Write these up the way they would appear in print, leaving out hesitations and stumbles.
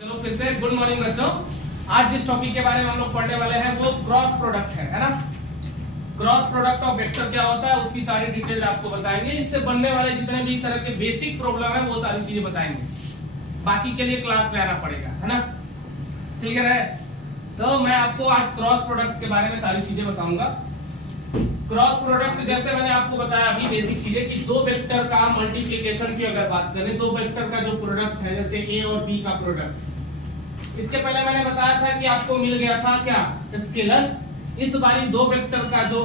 चलो फिर से गुड मॉर्निंग बच्चों। आज जिस टॉपिक के बारे में हम लोग पढ़ने वाले हैं वो क्रॉस प्रोडक्ट है ना। क्रॉस प्रोडक्ट ऑफ वेक्टर क्या होता है उसकी सारी डिटेल आपको बताएंगे। इससे बनने वाले जितने भी तरह के बेसिक प्रॉब्लम है वो सारी चीजें बताएंगे। बाकी के लिए क्लास में आना पड़ेगा, है ना। क्लियर है? तो मैं आपको आज क्रॉस प्रोडक्ट के बारे में सारी चीजें बताऊंगा। क्रॉस प्रोडक्ट जैसे मैंने आपको बताया अभी बेसिक चीजें कि दो वेक्टर का मल्टीप्लिकेशन की अगर बात करें, दो वेक्टर का जो प्रोडक्ट है जैसे ए और बी का प्रोडक्ट, इसके पहले मैंने बताया था कि आपको मिल गया था क्या, स्केलर। इस बारी दो वेक्टर का जो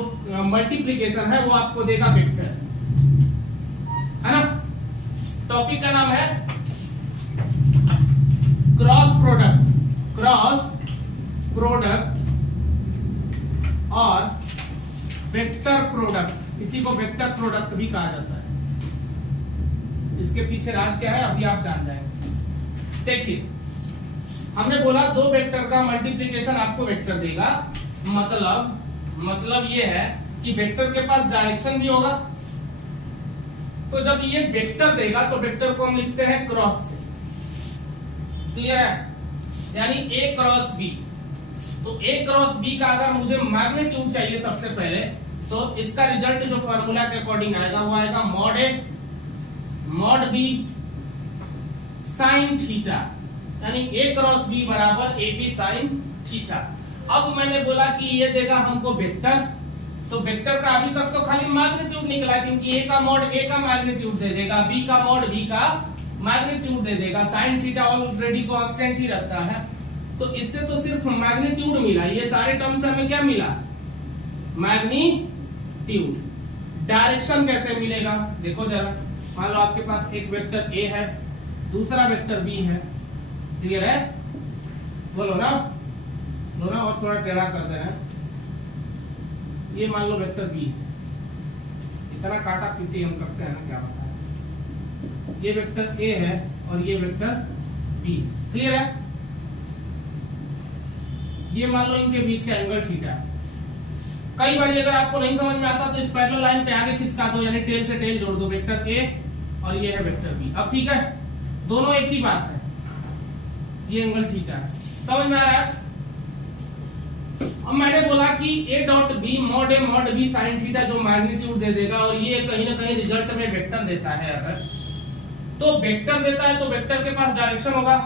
मल्टीप्लिकेशन है वो आपको देगा वेक्टर, है ना। टॉपिक का नाम है क्रॉस प्रोडक्ट। क्रॉस प्रोडक्ट और वेक्टर प्रोडक्ट, इसी को वेक्टर प्रोडक्ट भी कहा जाता है। इसके पीछे राज क्या है अभी आप जान जाएंगे। देखिए, हमने बोला दो वेक्टर का मल्टीप्लिकेशन आपको वेक्टर देगा। मतलब ये है कि वेक्टर के पास डायरेक्शन भी होगा। तो जब ये वेक्टर देगा तो वेक्टर को हम लिखते हैं क्रॉस से। क्लियर है? यानी ए क्रॉस बी। तो ए क्रॉस बी का अगर मुझे मैग्नीट्यूड चाहिए सबसे पहले, तो इसका रिजल्ट जो फॉर्मूला के अकॉर्डिंग आएगा वो आएगा mod A mod B sine theta, यानी ए क्रॉस बी बराबर ए बी साइन थीटा। अब मैंने बोला कि ये देगा हमको वेक्टर, तो वेक्टर का अभी तक तो खाली मैग्नीट्यूड निकला, क्योंकि ए का मॉड ए का मैग्नीट्यूड दे देगा, बी का मॉड बी का मैग्नीट्यूड दे देगा। साइन थीटा ऑलरेडी कांस्टेंट ही रहता है, तो इससे तो सिर्फ मैग्नीट्यूड मिला। ये सारे टर्म से हमें क्या मिला? मैग्नीट्यूड। डायरेक्शन कैसे मिलेगा देखो जरा। मान लो आपके पास एक वेक्टर ए है, दूसरा वेक्टर बी है। क्लियर है? बोलो ना, लो ना, और थोड़ा टेढ़ा कर देना। ये मान लो वेक्टर बी, इतना काटा पीटी हम करते हैं ना, क्या बताएं। ये वेक्टर ए है और ये वेक्टर बी। क्लियर है? ये मान लो इनके बीच का एंगल थीटा। कई बार अगर आपको नहीं समझ में आता तो इस पैरेलल लाइन पे आगे खिसका दो, यानी टेल से टेल जोड़ दो। वेक्टर ए और ये है वेक्टर बी। अब ठीक है, दोनों एक ही बात है। ये एंगल थीटा है, समझ में आ रहा है? अब मैंने बोला कि A dot B mod B sine theta जो मैग्नीट्यूड दे देगा, और ये कहीं ना कहीं रिजल्ट में वेक्टर देता है। अगर तो वेक्टर देता है तो वेक्टर के पास डायरेक्शन होगा।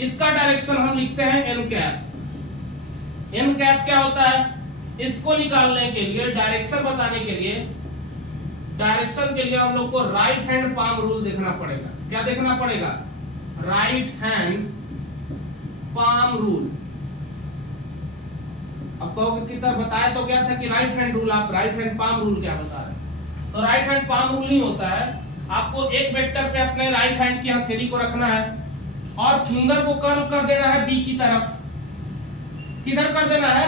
इसका डायरेक्शन हम लिखते हैं एन कैप। एन कैप क्या होता है? इसको निकालने के लिए, डायरेक्शन बताने के लिए, डायरेक्शन के लिए हम लोग को राइट हैंड पाम रूल देखना पड़ेगा। क्या देखना पड़ेगा? Right hand palm rule. अब कहोगे कि सर बताया तो क्या था कि राइट हैंड रूल, आप राइट हैंड पाम रूल क्या बता रहे हैं? तो राइट हैंड पाम रूल नहीं होता है। आपको एक वेक्टर पे अपने राइट हैंड की हथेली को रखना है और फिंगर को कर्ल कर देना है बी की तरफ। किधर कर देना है?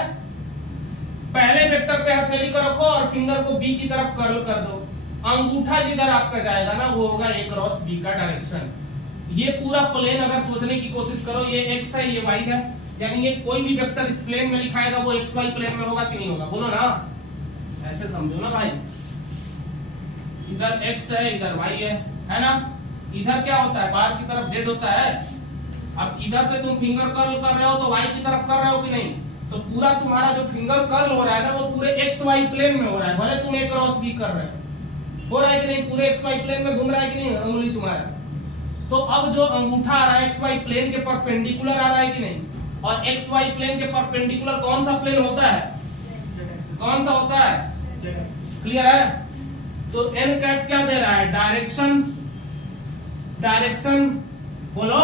पहले वेक्टर पे हथेली को रखो और फिंगर को बी की तरफ कर्ल कर दो। अंगूठा जिधर आपका जाएगा ना वो होगा ए क्रॉस बी का डायरेक्शन। ये पूरा प्लेन अगर सोचने की कोशिश करो, ये एक्स है ये वाई है, यानी ये कोई भी वेक्टर इस प्लेन में लिखाएगा वो एक्स वाई प्लेन में होगा कि नहीं होगा? बोलो ना, ऐसे समझो ना भाई। इधर एक्स है इधर वाई है ना। इधर क्या होता है? बाहर की तरफ जेड होता है। अब इधर से तुम फिंगर कर्ल कर रहे हो तो वाई की तरफ कर रहे हो कि नहीं? तो पूरा तुम्हारा जो फिंगर कर्ल हो रहा है ना वो पूरे एक्स वाई प्लेन में हो रहा है, भले तुम ए क्रॉस बी कर रहे हो रहा है कि नहीं? पूरे एक्स वाई प्लेन में घूम रहा है कि नहीं अंगुली तुम्हारा? तो अब जो अंगूठा आ रहा है एक्स वाई प्लेन के परपेंडिकुलर आ रहा है कि नहीं? और एक्स वाई प्लेन के परपेंडिकुलर कौन सा प्लेन होता है? कौन सा होता है? क्लियर है? तो एन कैप क्या दे रहा है? डायरेक्शन। डायरेक्शन बोलो,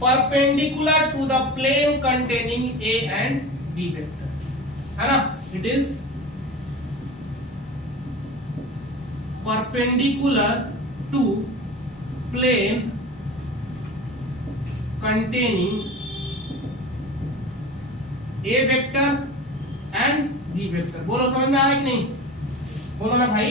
perpendicular to the plane containing A and B vector, है ना। It is perpendicular to plane containing a vector and b vector। बोलो समझ में आ रहा है कि नहीं? बोलो ना भाई।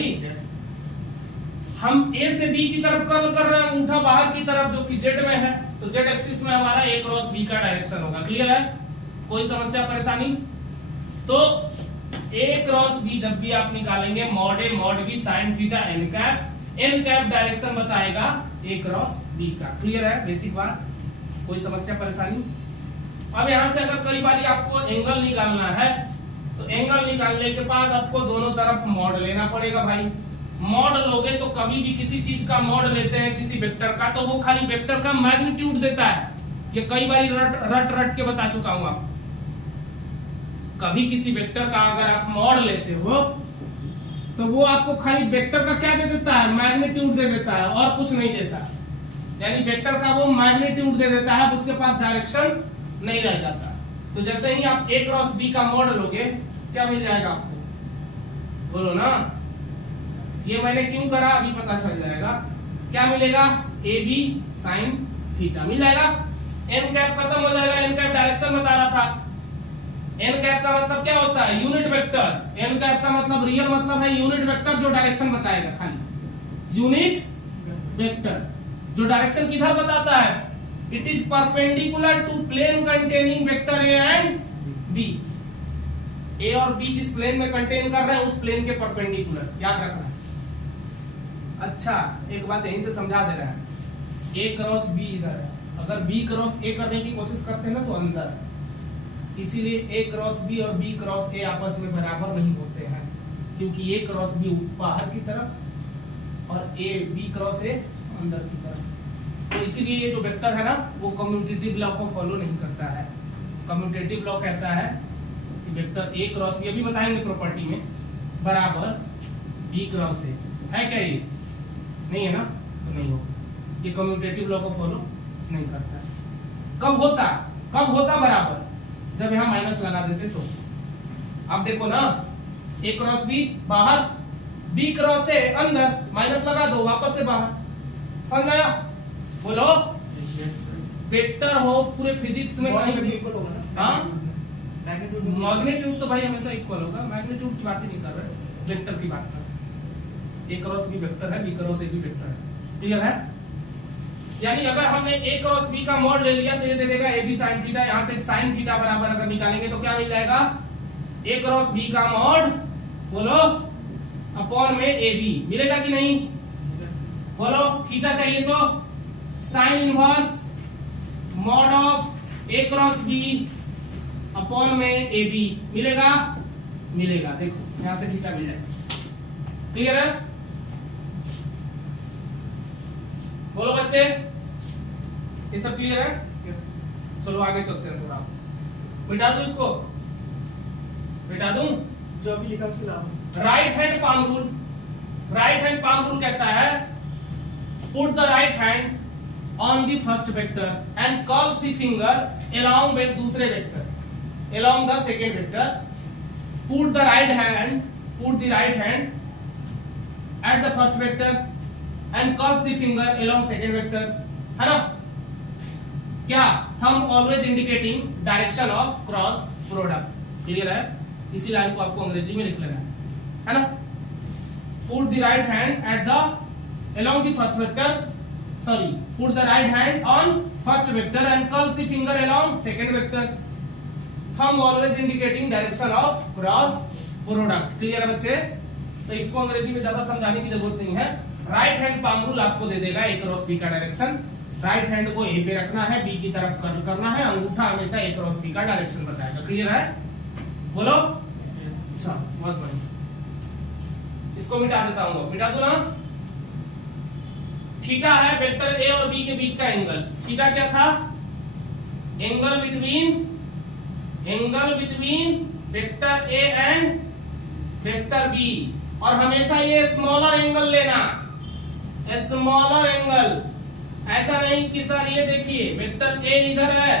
हम a से b की तरफ कर्ल कर रहे हैं, अंगूठा बाहर की तरफ जो कि z में है, तो z एक्सिस में हमारा a क्रॉस b का डायरेक्शन होगा। क्लियर है? कोई समस्या परेशानी? तो a क्रॉस b जब भी आप निकालेंगे mod a mod b sine theta n cap direction बताएगा ए क्रॉस बी का। क्लियर है? बेसिक बात। कोई समस्या परेशानी? अब यहाँ से अगर कई बार आपको एंगल निकालना है तो एंगल निकालने के बाद आपको दोनों तरफ मॉड लेना पड़ेगा भाई। मॉड लोगे तो कभी भी किसी चीज का मॉड लेते हैं किसी वेक्टर का, तो वो खाली वेक्टर का मैग्नीट्यूड देता है। ये कई बार रट के बता चुका हूं आपको। कभी किसी वेक्टर का अगर आप मॉड लेते हो तो वो आपको खाली वेक्टर का क्या दे देता है? मैग्नीट्यूड दे देता है और कुछ नहीं देता। यानी वेक्टर का वो मैग्नीट्यूड दे देता है, उसके पास डायरेक्शन नहीं रह जाता। तो जैसे ही आप a क्रॉस b का मॉड लोगे क्या मिल जाएगा आपको? बोलो ना। ये मैंने क्यों करा अभी पता चल जाएगा। क्या मिलेगा? ए बी साइन थीटा मिल जाएगा। एन कैप खत्म हो जाएगा, एन कैप डायरेक्शन बता रहा था। एन कैप का मतलब क्या होता है? Unit vector. एन कैप का मतलब रियल मतलब है यूनिट वेक्टर जो डायरेक्शन बताएगा, खाली यूनिट वेक्टर जो डायरेक्शन किधर बताता है। It is perpendicular to plane containing vector A and B. A और बी जिस प्लेन में कंटेन कर रहे हैं उस प्लेन के परपेंडिकुलर, याद रखना है। अच्छा, एक बात यहीं से समझा दे रहा है। ए क्रॉस बी इधर है, अगर बी क्रॉस ए करने की कोशिश करते हैं ना तो अंदर है, इसीलिए ए क्रॉस बी और बी क्रॉस ए आपस में बराबर नहीं होते हैं, क्योंकि ए क्रॉस बी बाहर की तरफ और ए बी क्रॉस ए अंदर की तरफ। तो इसीलिए ये जो वेक्टर है ना वो कम्यूटेटिव लॉ को फॉलो नहीं करता है। कम्यूटेटिव लॉ कहता है कि वेक्टर ए क्रॉस ये भी बताएंगे प्रॉपर्टी में बराबर बी क्रॉस ए है क्या? ये नहीं है ना, तो नहीं होगा। ये कम्यूटेटिव लॉ को फॉलो नहीं करता है। कब होता बराबर? जब यहाँ माइनस लगा देते तो। अब देखो ना, ए क्रॉस बी बाहर, बी क्रॉस ए अंदर, माइनस लगा दो वापस से बाहर। समझ आया? बोलो। वेक्टर हो पूरे फिजिक्स में मैग्नीट्यूड तो भाई हमेशा इक्वल होगा। मैग्नीट्यूड की बात ही नहीं कर रहे, वेक्टर की बात कर रहे। ए क्रॉस बी वेक्टर है, बी क्रॉस ए भी वेक्टर है। क्लियर है? यानी अगर हमने ए क्रॉस बी का मॉड ले लिया तो ये दे देगा ए बी साइन थीटा। यहाँ से साइन थीटा बराबर अगर निकालेंगे तो क्या मिल जाएगा? ए क्रॉस बी का मॉड बोलो अपॉन में ए बी मिलेगा कि नहीं? बोलो। थीटा चाहिए तो sine inverse mod of A cross B upon में ए बी मिलेगा? मिलेगा। देखो यहां से थीटा मिल जाएगा। क्लियर है? बोलो बच्चे, ये सब क्लियर है? चलो आगे चलते हैं थोड़ा। मिटा दूं इसको? मिटा दूं? जो अभी लिखा उसके नाम right hand palm rule. Right hand palm rule कहता है put the right hand on the first vector and curls the finger along with दूसरे vector along the second vector. Put the right hand at the first vector and curls the finger along second vector, है ना? क्या? thumb always indicating direction of cross product. Clear है? इसी line को आपको अंग्रेजी में लिख लेना है ना? Put the right hand at the along the first vector, put the right hand on first vector and curls the finger along second vector. Thumb always indicating direction of cross product. Clear है बच्चे? तो इसको अंग्रेजी में ज्यादा समझाने की जरूरत नहीं है। राइट हैंड पाम रूल आपको दे देगा ए क्रॉस बी का डायरेक्शन। राइट हैंड को ए पे रखना है, बी की तरफ कर्ल करना है, अंगूठा हमेशा ए क्रॉस बी का डायरेक्शन बताएगा। क्लियर है? बोलो। अच्छा, बहुत बढ़िया। इसको मिटा देता हूँ। मिटा दो ना। थीटा है वेक्टर ए और बी के बीच का एंगल। थीटा क्या था? Angle between vector A and vector B. और हमेशा ये स्मॉलर एंगल लेना, स्मॉलर एंगल। ऐसा नहीं कि सर ये देखिए वेक्टर ए इधर है,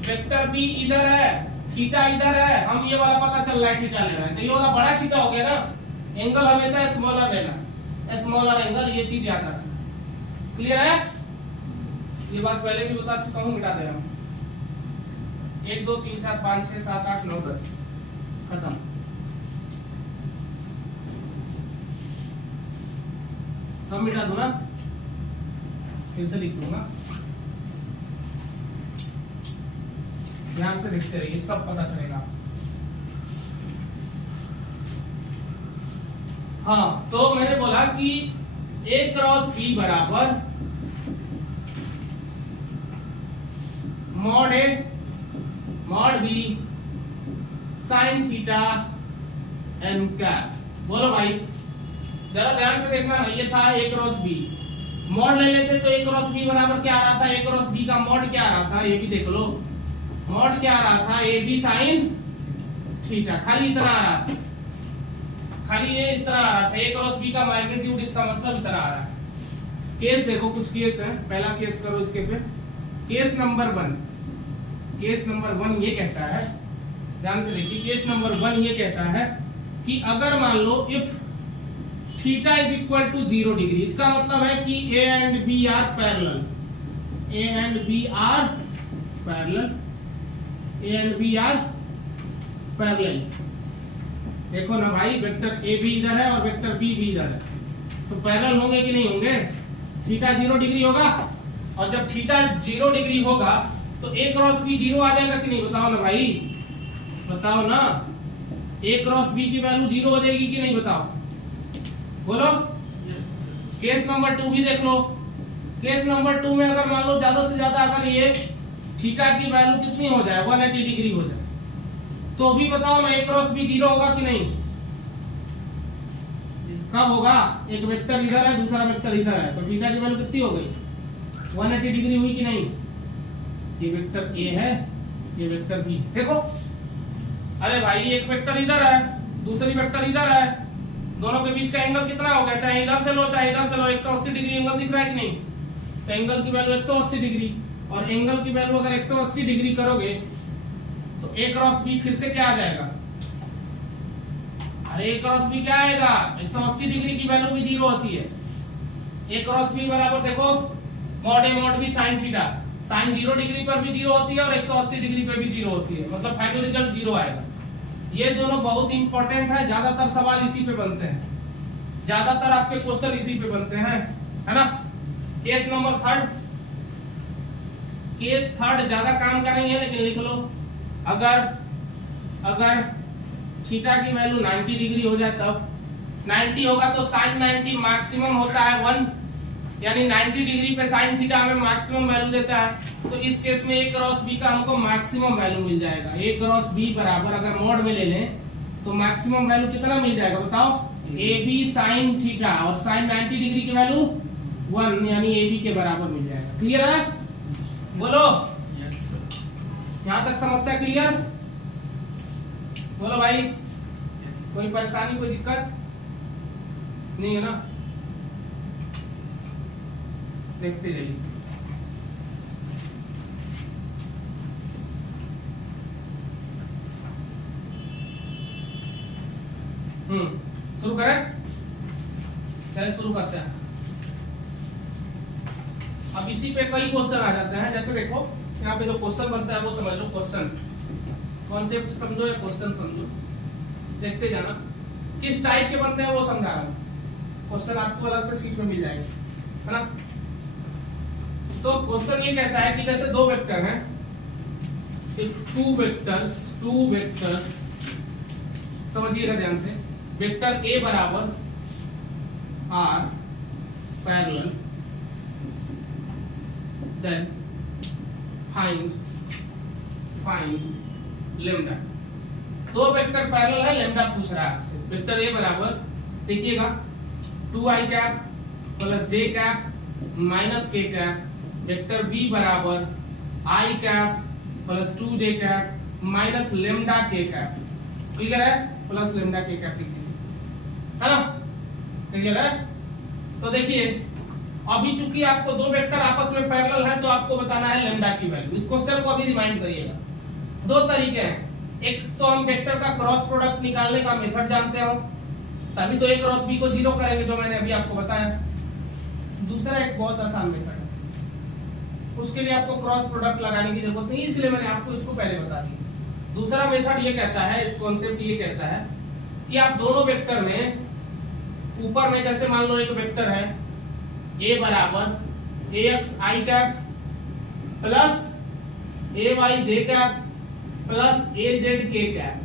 वेक्टर बी इधर है, थीटा इधर है, हम ये वाला पता चल रहा है थीटा ले रहा है, तो ये वाला बड़ा थीटा हो गया ना। एंगल हमेशा स्मॉलर लेना, स्मॉलर एंगल, ये चीज याद रखना। क्लियर है? ये बात पहले भी बता चुका हूं, मिटा दे रहा हूं। 1 2 3 4 5 6 7 8 9 10 खत्म। सब मिटा दूं ना? फिर से लिख दूंगा, ध्यान से देखते रहिए, सब पता चलेगा। हाँ, तो मैंने बोला कि ए क्रॉस बी बराबर mod A mod B sine theta N cap. बोलो भाई, जरा ध्यान से देखना ना, ये था ए क्रॉस बी, मॉड ले लेते तो ए क्रॉस बी बराबर क्या आ रहा था, ए क्रॉस बी का मॉड क्या आ रहा था, ये भी देख लो, मॉड क्या आ रहा था, ए बी साइन थीटा, खाली इतना आ रहा था, खाली ये इस तरह आ रहा था, ए क्रॉस बी का मैग्नीट्यूड इसका मतलब इतना आ रहा है। केस देखो, कुछ केस है, पहला केस करो इसके पे, केस नंबर 1, केस नंबर 1 ये कहता है, ध्यान से देखिए, केस नंबर 1 ये कहता है कि अगर मान लो if theta is equal to 0 degree, इसका मतलब है कि A and B are parallel, A and B are parallel, A and B are parallel. देखो ना भाई, वेक्टर ए भी इधर है और वेक्टर बी भी इधर है, तो पैरेलल होंगे कि नहीं होंगे, थीटा 0 डिग्री होगा, और जब थीटा 0 डिग्री होगा तो ए क्रॉस बी 0 आ जाएगा कि नहीं, बताओ ना भाई, बताओ ना, ए क्रॉस बी की वैल्यू 0 हो जाएगी कि नहीं, बताओ, बोलो। केस नंबर 2 भी देख लो, केस नंबर 2 में अगर मान लो ज्यादा से ज्यादा अगर ये थीटा की वैल्यू कितनी हो जाए, 180 डिग्री हो जाए, तो भी बताओ ना, ए क्रॉस बी 0 होगा कि नहीं, कब होगा, एक वेक्टर इधर है दूसरा वेक्टर इधर है, तो थीटा की वैल्यू कितनी हो गई, 180 डिग्री हुई कि नहीं, ये वेक्टर ए है, ये वेक्टर बी, देखो, अरे भाई एक वेक्टर इधर है दूसरी वेक्टर इधर है, दोनों के बीच का एंगल कितना हो गया, चाहे इधर से लो चाहे इधर से लो, 180 डिग्री एंगल दिख रहा है कि नहीं, तो एंगल की वैल्यू 180 डिग्री, और एंगल की वैल्यू अगर 180 डिग्री करोगे तो ए क्रॉस बी फिर से क्या आ जाएगा, अरे ए क्रॉस बी क्या आएगा, 180 डिग्री की वैल्यू भी 0 होती है, ए क्रॉस बी बराबर देखो mod A mod B sine theta, sine 0 degree पर भी 0 होती है और 180 डिग्री पर भी 0 होती है, मतलब फाइनल रिजल्ट 0 आएगा। ये दोनों बहुत इंपॉर्टेंट है, ज्यादातर सवाल इसी पे बनते हैं, ज्यादातर आपके क्वेश्चन इसी पे बनते हैं, है ना। केस नंबर 3, केस 3 ज्यादा काम का नहीं है, लेकिन लिख लो, अगर थीटा की वैल्यू 90 डिग्री हो जाए, तब 90 होगा तो साइन 90 मैक्सिमम होता है 1, यानी 90 डिग्री पे साइन थीटा हमें मैक्सिमम वैल्यू देता है, तो इस केस में ए क्रॉस बी का हमको मैक्सिमम वैल्यू मिल जाएगा, ए क्रॉस बी बराबर अगर मॉड में ले लें तो मैक्सिमम वैल्यू कितना मिल जाएगा, बताओ, ए बी साइन थीटा, और साइन 90 डिग्री की वैल्यू 1, यानी ए बी के बराबर मिल जाएगा। क्लियर है, बोलो, यहां तक समस्या क्लियर, बोलो भाई, कोई परेशानी कोई दिक्कत नहीं है ना, देखते रहिए। शुरू करें, चलिए शुरू करते हैं। अब इसी पे कई क्वेश्चन आ जाते हैं, जैसे देखो यहाँ पे जो क्वेश्चन बनता है वो समझ लो, क्वेश्चन कॉन्सेप्ट समझो या क्वेश्चन समझो, देखते जाना किस टाइप के बनते हैं वो समझा रहा हूँ, क्वेश्चन आपको अलग से सीट में मिल जाएंगे, है ना। तो क्वेश्चन ये कहता है कि जैसे दो वेक्टर हैं, टू वेक्टर्स समझिएगा ध्यान से, वेक्टर ए बराबर are parallel, then find lambda, दो वेक्टर पैरेलल है, लेम्डा पूछ रहा है आपसे, वेक्टर ए बराबर देखिएगा 2i cap plus j cap minus k cap, vector B बराबर i cap plus 2j cap minus lambda k cap, clear है, प्लस लेम्डा k कैप लिख दीजिए, है ना, क्लियर है। तो देखिए अभी चूंकि आपको दो वेक्टर आपस में पैरेलल है तो आपको बताना है लेम्डा की वैल्यू। इस क्वेश्चन को अभी रिमाइंड करिएगा, दो तरीके हैं, एक तो हम वेक्टर का क्रॉस प्रोडक्ट निकालने का मेथड जानते हो, तभी तो ए क्रॉस बी को 0 करेंगे जो मैंने अभी आपको बताया। दूसरा एक बहुत आसान मेथड है, उसके लिए आपको क्रॉस प्रोडक्ट लगाने की जरूरत नहीं, इसलिए मैंने आपको इसको पहले बता दिया। दूसरा मेथड ये कहता है, इस कॉन्सेप्ट ये कहता है कि आप दोनों वेक्टर में ऊपर में जैसे मान लो एक वेक्टर है a बराबर ax i cap plus ay j cap plus az k cap,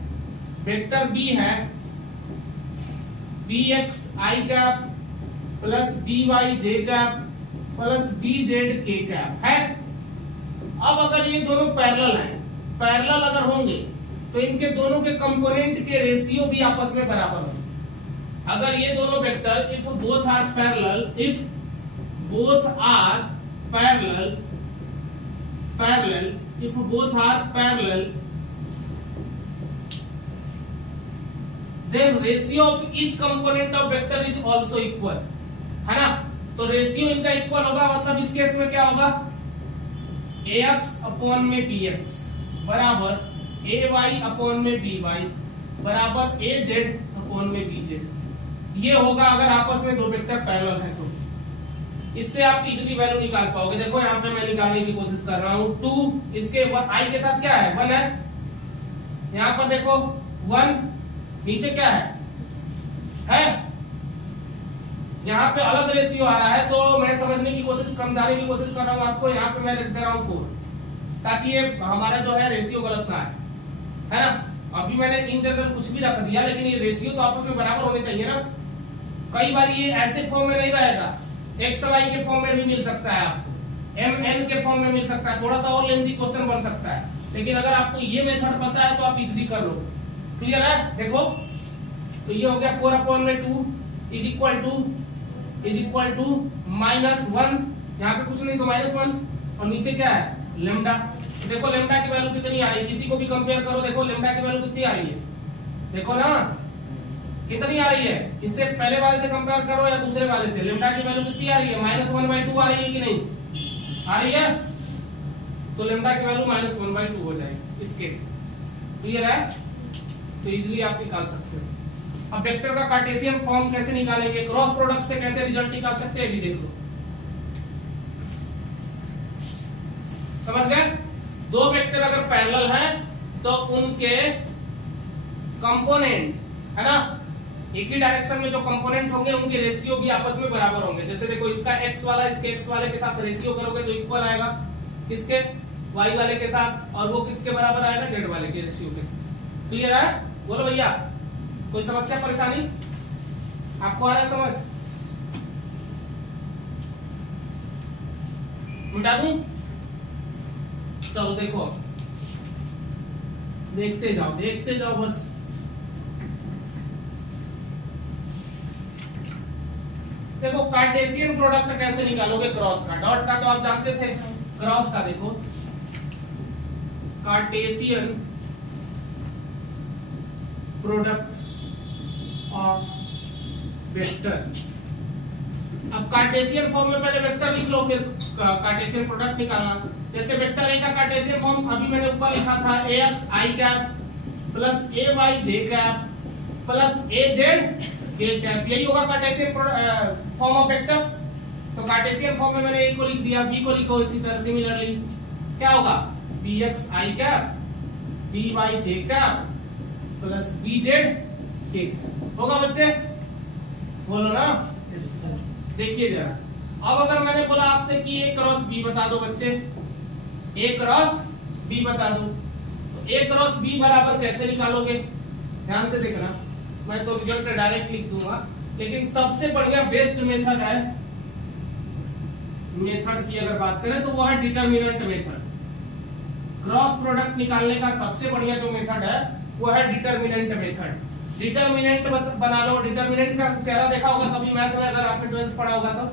vector b है bx i cap plus by j cap plus bz k cap है, अब अगर ये दोनों पैरेलल हैं, पैरेलल अगर होंगे तो इनके दोनों के कंपोनेंट के रेशियो भी आपस में बराबर होंगे। अगर ये दोनों vector if both are parallel, if both are parallel, if both are parallel, then ratio of each component of vector is also equal, है ना। तो रेशियो इनका इक्वल होगा, मतलब इस केस में क्या होगा, ax अपॉन में bx बराबर ay अपॉन में by बराबर az अपॉन में bz। ये होगा अगर आपस में दो वेक्टर पैरेलल हैं तो। इससे आप इजीली वैल्यू निकाल पाओगे। देखो यहाँ पे मैं निकालने की कोशिश कर रहा हूँ 2, इसके i के साथ क्या है 1 है, यहाँ पर देखो 1, नीचे क्या है यहाँ पे अलग रेशियो आ रहा है, तो मैं समझने की कोशिश, समझाने की कोशिश कर रहा हूँ आपको। यहाँ पे मैं लिख दे रहा हूँ 4, ताकि ये हमारा जो है रेशियो गलत ना है ना। अभी मैंने इन जनरल कुछ भी रख दिया, लेकिन ये रेशियो तो आपस में बराबर होने चाहिए ना। कई बार ये ऐसे फॉर्म में नहीं रहेगा, एक्स वाई के फॉर्म में भी मिल सकता है आपको, एम एन के फॉर्म में मिल सकता है, थोड़ा सा और लेंथी क्वेश्चन बन सकता है, लेकिन अगर आपको ये मेथड पता है तो आप इजीली कर लो। क्लियर है? देखो तो ये हो गया 4 अपॉन में 2 इज इक्वल टू -1, यहाँ पे कुछ नहीं तो -1, और नीचे क्या है लेम्डा। देखो लेम्डा की वैल्यू कितनी आ रही है, किसी को भी कंपेयर करो, देखो लेम्डा की वैल्यू कितनी आ रही है, देखो ना कितनी आ रही है। इससे पहले वाले से कंपेयर करो या दूसरे वाले से, लेम्डा की वैल्यू कितनी आ रही है, -1/2 आ रही है कि नहीं आ रही है। तो लेम्डा की वैल्यू -1/2 हो जाएगी इस केस में। क्लियर है? तो इजीली आप निकाल सकते हो। अब वेक्टर का कार्टेशियन फॉर्म कैसे निकालेंगे, क्रॉस प्रोडक्ट से कैसे रिजल्ट निकाल सकते हैं, भी देख लो। समझ गए? दो वेक्टर अगर पैरेलल हैं तो उनके कंपोनेंट, है ना, एक ही डायरेक्शन में जो कंपोनेंट होंगे उनके रेशियो भी आपस में बराबर होंगे। जैसे देखो इसका x वाला इसके x वाले के साथ रेशियो करोगे तो इक्वल आएगा, किसके y वाले के साथ, और वो किसके बराबर आएगा, z वाले के रेशियो के साथ। क्लियर है? बोलो भैया, कोई समस्या परेशानी आपको आ रहा है समझ? मिटा दूं? चलो देखो, देखते जाओ बस। देखो कार्टेशियन प्रोडक्ट कैसे निकालोगे, क्रॉस का, डॉट का तो आप जानते थे, क्रॉस का देखो कार्टेशियन प्रोडक्ट ऑफ वेक्टर। अब कार्टेशियन फॉर्म में पहले वेक्टर लिख लो, फिर कार्टेशियन प्रोडक्ट निकालना। जैसे वेक्टर ए का कार्टेशियन फॉर्म अभी मैंने ऊपर लिखा था, ax i cap plus ay j cap plus az k cap, यही होगा कार्टेशियन फॉर्म ऑफ वेक्टर। तो कार्टेशियन फॉर्म में मैंने a को लिख दिया, b को लिखो इसी तरह सिमिलरली, क्या होगा bx i cap by j cap plus bz k होगा बच्चे, बोलो ना। देखिए जरा, अब अगर मैंने बोला आपसे कि a क्रॉस b बता दो बच्चे, a क्रॉस b बता दो, तो a क्रॉस b बराबर कैसे निकालोगे, ध्यान से देखना। मैं तो रिजल्ट डायरेक्ट लिख दूंगा, लेकिन सबसे बढ़िया बेस्ट मेथड है, मेथड की अगर बात करें तो वो है डिटरमिनेंट मेथड। क्रॉस प्रोडक्ट निकालने का सबसे बढ़िया जो मेथड है वो है डिटरमिनेंट मेथड। डिटरमिनेंट बना लो, डिटरमिनेंट का चेहरा देखा होगा कभी मैथ में, अगर आपने 12th पढ़ा होगा तो।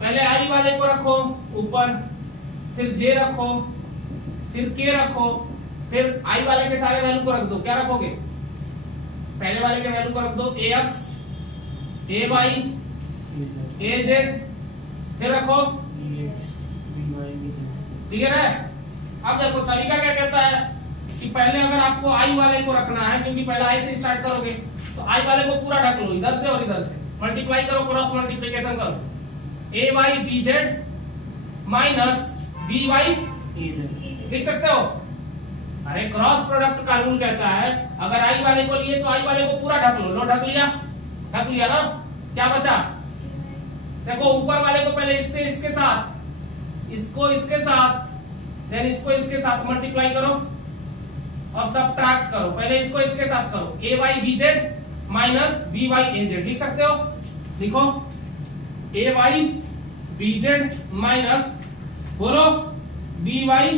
पहले i वाले को रखो ऊपर, फिर j रखो, फिर k रखो, फिर i वाले के सारे वैल्यू को रख दो। क्या रखोगे, पहले वाले के वैल्यू को रख दो ax, ay, az, फिर रखो क्लियर है। अब देखो तरीका क्या कहता है कि पहले अगर आपको i वाले को रखना है, क्योंकि पहले i से स्टार्ट करोगे, तो i वाले को पूरा ढक लो, इधर से और इधर से मल्टीप्लाई करो, क्रॉस मल्टीप्लिकेशन करो, ay bz माइनस by लिख सकते हो। अरे क्रॉस प्रोडक्ट का रूल कहता है अगर i वाले को लिए तो i वाले को पूरा ढक लो, ढक लिया ना, क्या बचा, देखो ऊपर वाले को पहले इससे इसके साथ, इसको इसके साथ, देन इसको इसके साथ मल्टीप्लाई करो और सबट्रैक्ट करो, पहले इसको इसके साथ करो, ay bz minus by az लिख सकते हो, लिखो ay bz माइनस, बोलो B Y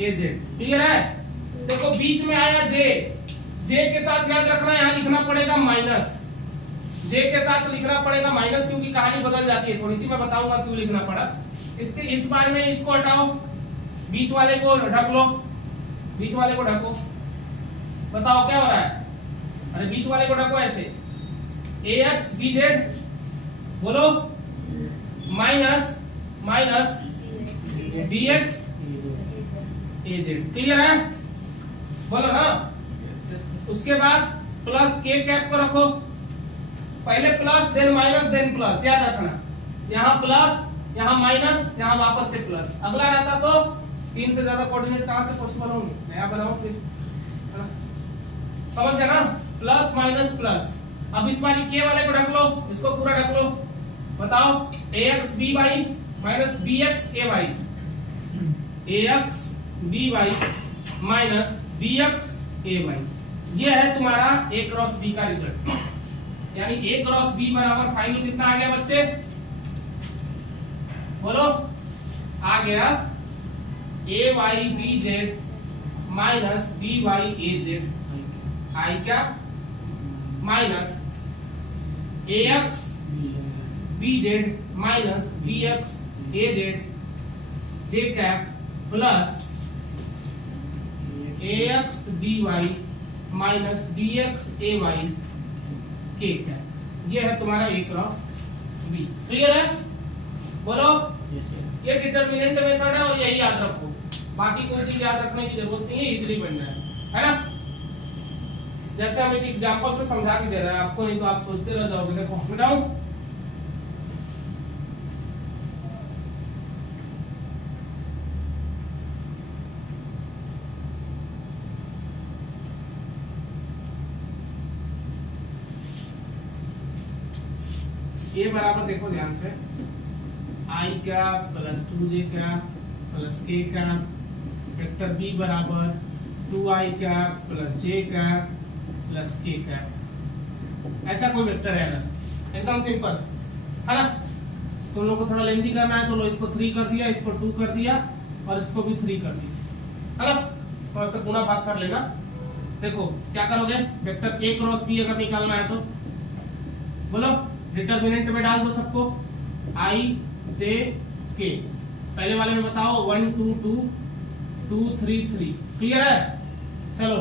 A Z. Clear है? देखो बीच में आया जे, जे के साथ याद रखना यहाँ लिखना पड़ेगा माइनस, जे के साथ लिखना पड़ेगा माइनस, क्योंकि कहानी बदल जाती है थोड़ी सी, मैं बताऊंगा क्यों लिखना पड़ा। इसके इस बार में इसको हटाओ, बीच वाले को ढक लो, बीच वाले को ढको, बताओ क्या हो रहा है? अरे बीच वाले को ढको ऐसे, ए एक्स बी जेड बोलो, minus minus D x A Z. Clear है? बोलो ना। उसके बाद प्लस के कैप को रखो, पहले plus then minus then plus, याद रखना, यहाँ प्लस यहाँ माइनस यहाँ वापस से प्लस। अगला रहता तो 3 से ज्यादा कोऑर्डिनेट कहां से पॉसिबल होंगे, नया बनाओ फिर, समझ गए ना? Plus minus plus. अब इस वाली के वाले को ढक लो, इसको पूरा ढक लो, बताओ A X B Y minus B X A Y, A X B Y minus B X A Y. ये है तुम्हारा ए क्रॉस बी का रिजल्ट, यानी ए क्रॉस बी बराबर फाइनल कितना आ गया बच्चे? बोलो, आ गया A Y B Z minus B Y A Z I क्या minus A X B Z minus B X A Z J cap plus A X B Y minus B X A Y के cap. ये है तुम्हारा A cross B. Clear है? बोलो। ये determinant method है और यही याद रखो, बाकी कोई चीज याद रखने की जरूरत नहीं है, इजीली बन जाए, है ना? जैसे हम एक एग्जांपल से समझा के दे रहे हैं आपको, नहीं तो आप सोचते रह जाओगे। देखो मिटाओ, ये बराबर देखो ध्यान से, आई का प्लस 2j का प्लस k का, वेक्टर b बराबर 2i का प्लस j का प्लस k का। ऐसा कोई वेक्टर है ना, एकदम सिंपल, है ना? तुम लोग को थोड़ा लेंथी करना है तो लो, इसको 3 कर दिया, इसको 2 कर दिया और इसको भी 3 कर दिया, है ना? थोड़ा सा गुणा भाग कर लेना। देखो क्या करोगे, वेक्टर a क्रॉस b अगर निकालना है तो बोलो, डिटरमिनेंट में डाल दो सबको, i j k। पहले वाले में बताओ 1 2 2 2 3 3। क्लियर है? चलो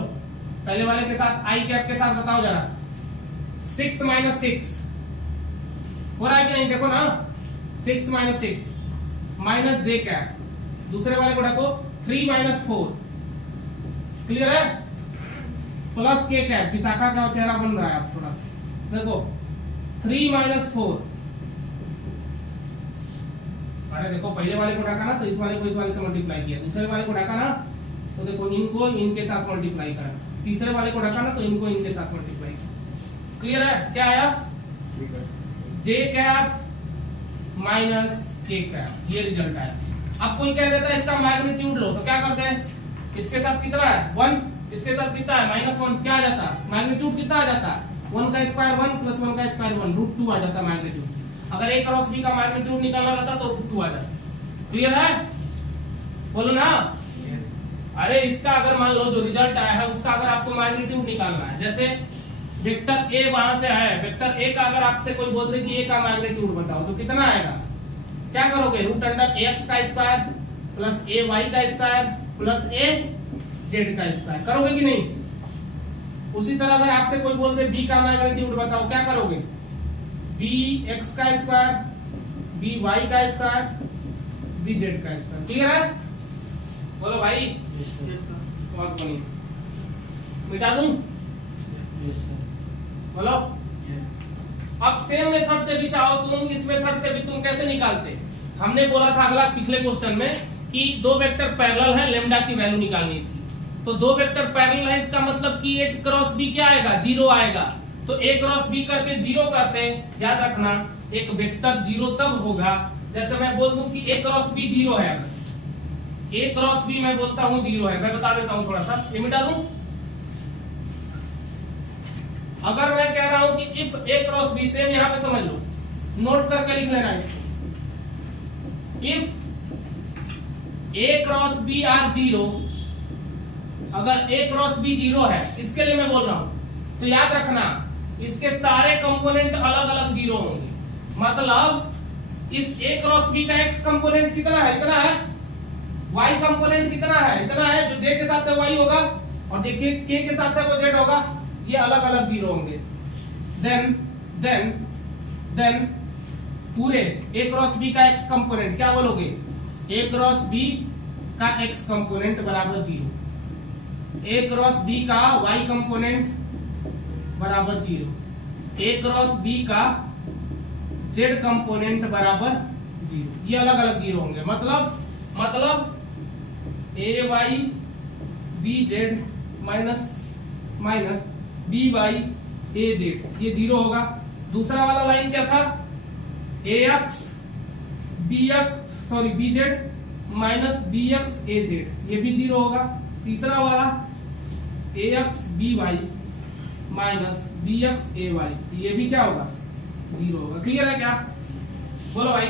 पहले वाले के साथ i कैप के साथ बताओ जरा, 6 माइनस 6 हो रहा है कि नहीं? देखो ना, 6 माइनस 6 माइनस j कैप। दूसरे वाले को रखो 3 माइनस 4। क्लियर है? Plus k cap. विशाखा का चेहरा बन रहा है अब थोड़ा, देखो 3 माइनस 4। अरे देखो पहले वाले को ढका ना तो इस वाले को इस वाले से मल्टीप्लाई किया, दूसरे वाले को ढका ना तो देखो इनको इनके साथ मल्टीप्लाई करा, तीसरे वाले को ढका ना तो इनको इनके साथ मल्टीप्लाई करा। क्लियर है? क्या आया? j cap minus k cap, ये रिजल्ट आया। अब कोई कह देता है इसका मैग्नीट्यूड लो, तो क्या करते हैं, इसके साथ कितना है 1, इसके साथ कितना है -1, क्या आ जाता है मैग्नीट्यूड? कितना आ जाता है 1 का स्क्वायर 1 प्लस 1 का स्क्वायर 1, √2 आ जाता मैग्नीट्यूड। अगर a क्रॉस b का मैग्नीट्यूड निकालना रहता तो √2 आ जाता। क्लियर है? बोलो ना। अरे इसका अगर मान लो जो रिजल्ट आया है उसका अगर आपको मैग्नीट्यूड निकालना है, जैसे वेक्टर a वहां से आया है, वेक्टर a का अगर आपसे कोई बोल दे कि a का मैग्नीट्यूड बताओ तो कितना आएगा? क्या करोगे, √ax का स्क्वायर प्लस ay का स्क्वायर प्लस az का स्क्वायर करोगे कि नहीं? उसी तरह अगर आपसे कोई बोल दे b का मैग्नीट्यूड बताओ, क्या करोगे, bx का स्क्वायर by का स्क्वायर bz का स्क्वायर। क्लियर है? बोलो भाई। बहुत बढ़िया, मिटा दूं? बोलो। अब सेम मेथड से भी चाहो तुम, इस मेथड से भी तुम कैसे निकालते? हमने बोला था अगला पिछले क्वेश्चन में कि दो वेक्टर पैरेलल है, लेमडा की वैल्यू निकालनी थी। तो दो वेक्टर पैरेलल है, इसका मतलब कि ए क्रॉस बी क्या आएगा, 0 आएगा। तो ए क्रॉस बी करके 0 करते हैं। याद रखना, एक वेक्टर 0 तब होगा जैसे मैं बोल दूं कि ए क्रॉस बी 0 है। ए क्रॉस बी मैं बोलता हूं 0 है, मैं बता देता हूं थोड़ा सा, ये मिटा दूं। अगर मैं कह रहा हूं कि if A cross B, same यहां पे समझ लो, नोट करके लिख लेना इसको। If A cross B are zero, अगर ए क्रॉस बी जीरो है, इसके लिए मैं बोल रहा हूं, तो याद रखना इसके सारे कंपोनेंट अलग अलग जीरो होंगे। मतलब इस ए क्रॉस बी का एक्स कंपोनेंट कितना है, इतना है, वाई कंपोनेंट कितना है, इतना है, जो जे के साथ है वाई होगा, और जो के के साथ है वो जेड होगा, ये अलग अलग जीरो होंगे। देन पूरे ए क्रॉस बी का एक्स कंपोनेंट क्या बोलोगे, ए क्रॉस बी का एक्स कंपोनेंट बराबर जीरो, ए क्रॉस बी का वाई कंपोनेंट बराबर जीरो, ए क्रॉस बी का जेड कंपोनेंट बराबर जीरो, ये अलग अलग जीरो होंगे। मतलब A Y B Z minus B Y A Z, ये जीरो होगा। दूसरा वाला लाइन क्या था, A X B Z minus B X A Z, ये भी जीरो होगा। तीसरा वाला A X B Y minus B X A Y, ये भी क्या होगा, जीरो होगा। क्लियर है क्या, बोलो भाई,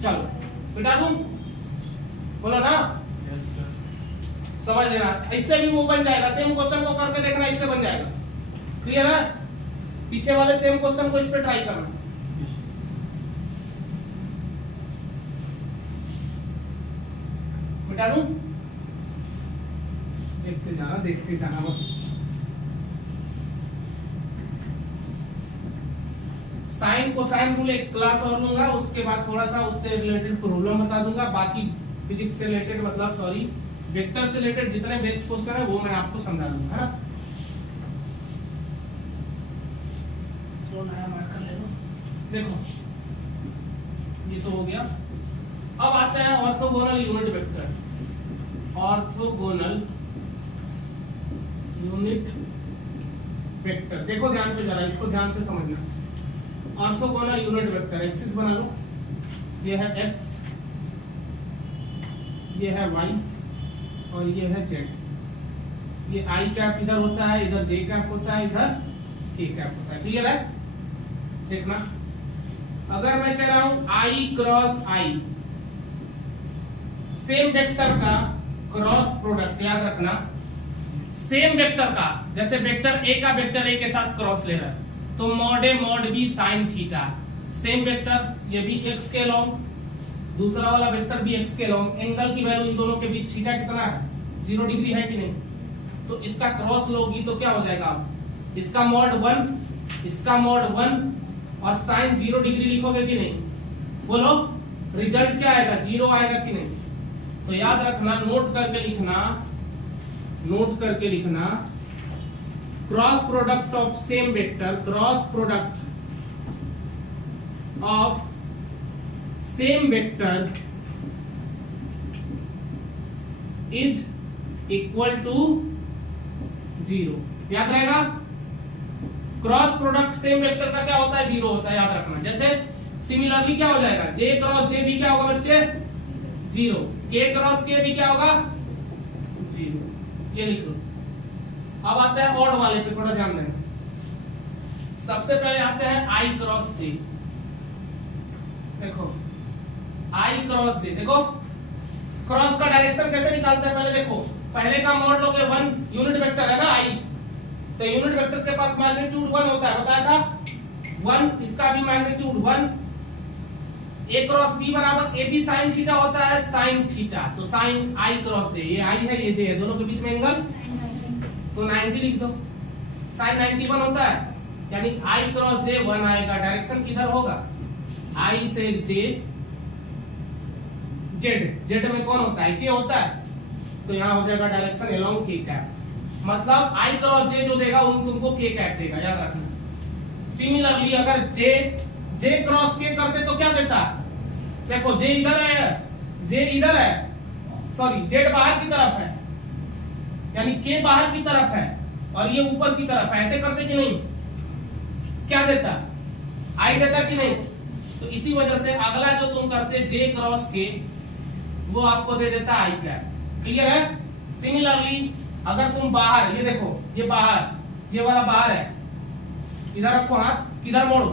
चलो बिठा दूं, बोलो ना, समझ लेना। इससे भी वो बन जाएगा, सेम क्वेश्चन को करके देखना, इससे बन जाएगा। क्लियर है, पीछे वाले सेम क्वेश्चन को इस पे ट्राई करना। बिठा दूं, देखते जाना बस। साइन कोसाइन रूल एक क्लास और लूंगा, उसके बाद थोड़ा सा उससे रिलेटेड प्रॉब्लम बता दूंगा। बाकी फिजिक्स से रिलेटेड, मतलब सॉरी वेक्टर से रिलेटेड जितने बेस्ट क्वेश्चन है वो मैं आपको समझा दूंगा, है ना। तो नया मार्कर ले लो, देखो ये तो हो गया। अब आते हैं orthogonal unit vector. Orthogonal unit vector देखो ध्यान से, जरा इसको ध्यान से समझना। ऑर्थोगोनल यूनिट वेक्टर, एक्सिस बना लो, ये है x, ये है y और ये है z। ये i कैप इधर होता है, इधर j कैप होता है, इधर k कैप होता है। क्लियर है, देखना। अगर मैं कह रहा हूं i cross i, same vector का क्रॉस प्रोडक्ट, याद रखना सेम वेक्टर का, जैसे वेक्टर a का वेक्टर a के साथ क्रॉस ले रहा है, तो mod A mod B sine theta. Same vector, ये भी x के लॉन्ग, दूसरा वाला वेक्टर भी x के लॉन्ग, एंगल की वैल्यू इन दोनों के बीच थीटा कितना है, 0 डिग्री है कि नहीं। तो इसका क्रॉस लोगी तो क्या हो जाएगा, इसका मॉड 1, इसका मॉड 1 और साइन 0 डिग्री लिखोगे कि नहीं, बोलो रिजल्ट क्या आएगा, 0 आएगा कि नहीं। तो याद रखना, नोट करके लिखना, cross product of same vector, cross product of same vector is equal to 0। याद रहेगा, क्रॉस प्रोडक्ट सेम वेक्टर का क्या होता है, 0 होता है, याद रखना। जैसे सिमिलरली क्या हो जाएगा, j क्रॉस j भी क्या होगा बच्चे, 0, k क्रॉस k भी क्या होगा, 0, ये लिख लो। अब आते हैं ऑड वाले पे, थोड़ा ध्यान देना। सबसे पहले आते हैं i क्रॉस j। देखो i क्रॉस j, देखो क्रॉस का डायरेक्शन कैसे निकालते हैं, पहले देखो, पहले का मॉड लोगे 1, यूनिट वेक्टर है ना i, तो यूनिट वेक्टर के पास मैग्नीट्यूड 1 होता है, बताया था 1, इसका भी मैग्नीट्यूड 1। a क्रॉस b बराबर a b sin थीटा होता है, sin थीटा, तो sin i क्रॉस j, ये i है ये j है, दोनों के बीच में एंगल तो 90 लिख दो। sin 90 1 होता है, यानी i क्रॉस j 1 आएगा। डायरेक्शन किधर होगा, i से j, z में कौन होता है, k होता है, तो यहाँ हो जाएगा डायरेक्शन अलोंग k कैप। मतलब i क्रॉस j जो देगा उन तुमको k कैप देगा, याद रखना। सिमिलरली अगर j क्रॉस k करते तो क्या देता, देखो j इधर है, सॉरी z बाहर की तरफ है, यानी k बाहर की तरफ है और ये ऊपर की तरफ है, ऐसे करते कि नहीं, क्या देता, i देता कि नहीं। तो इसी वजह से अगला जो तुम करते j क्रॉस k, वो आपको दे देता i कैप। क्लियर है। सिमिलरली अगर तुम बाहर, ये देखो ये बाहर, ये वाला बाहर है, इधर रखो हाथ, किधर मोड़ो,